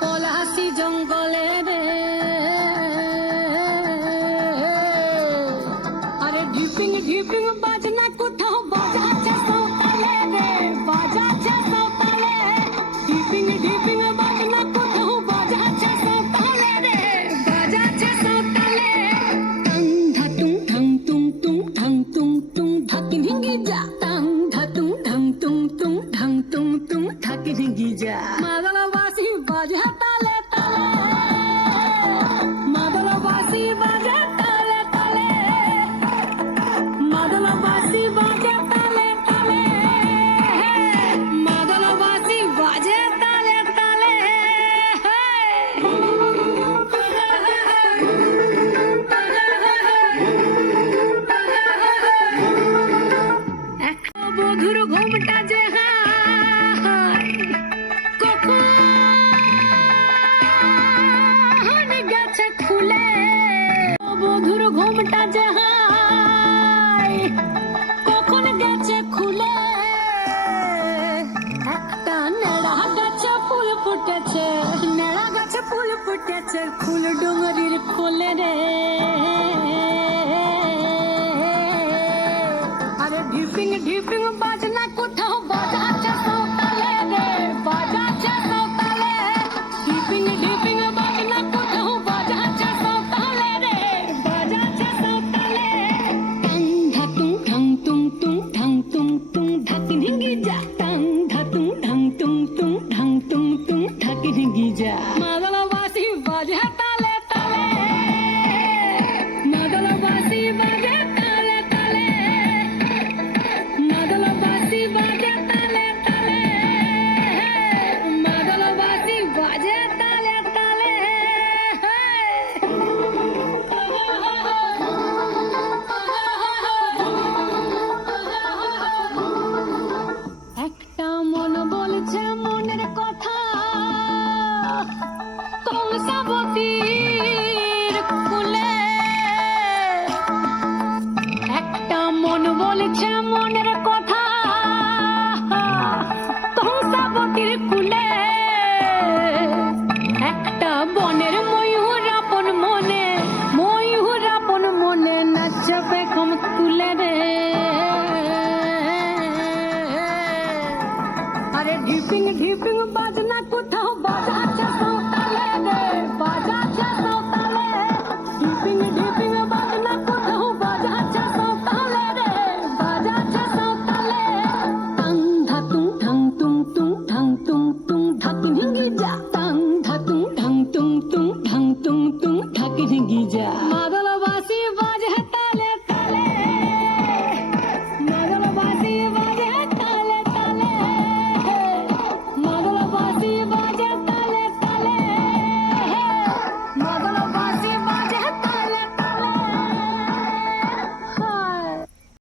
পলাশি জঙ্গলে রে, আরে ঢিপিং ঢিপিং বাজনা কোথাও বাজাচ্ছে সৌতালে রে, বাজাচ্ছে সৌতালে। ঢিপিং ঢিপিং বাজনা কোথাও বাজাচ্ছে সৌতালে রে, বাজাচ্ছে সৌতালে। টাং ধাতুং ঠাং তুং তুং ঠাং তুং তুং ধাকি ভেঙ্গি যা, টাং ধাতুং ঠাং তুং তুং ঠাং তুং তুং ধাকি ভেঙ্গি যা। মাদলবাসী বাজে তালে তালে, মাদলবাসী বাজে তালে তালে, মাদলবাসী বাজে তালে তালে, মাদলবাসী বাজে তালে তালে। একটা বধুর ঘুমটা যে হায়, কখন গেছে খুলে। বধুর ঘুমটা যে হায়, কখন গেছে খুলে। একটা নেড়া গাছে ফুল ফুটেছে, নেড়া গাছে ফুল ফুটেছে, ফুল ডুঙরির কোলে রে। আরে ঢিপিং ঢিপিং বাজনা কোথাও বাজাচ্ছে সৌতালে রে, বাজাচ্ছে সৌতালে। ঢিপিং ঢিপিং বাজনা কোথাও বাজাচ্ছে সৌতালে রে, বাজাচ্ছে সৌতালে। টাং ধাতুং ঠাং তুং তুং ঠাং তুং তুং ধাকি ভেঙ্গি যা, টাং ধাতুং ঠাং তুং তুং ঠাং তুং তুং ধাকি ভেঙ্গি যা। মাদলবাসী বাজে তালে তালে, মাদলবাসী বাজে তালে তালে, মাদলবাসী বাজে তালে তালে, মাদলবাসী বাজে তালে তালে। একটা মন বলছে মনের কথা, কংসাবতীর কুলে। একটা মন বলছে মনের কথা, কংসাবতীর কুলে। একটা বনের ময়ূর আপন মনে, ময়ূর আপন মনে নাচবে খম তুলে রে। আরে ঢিপিং ঢিপিং বাজনা কোথাও বাজাচ্ছে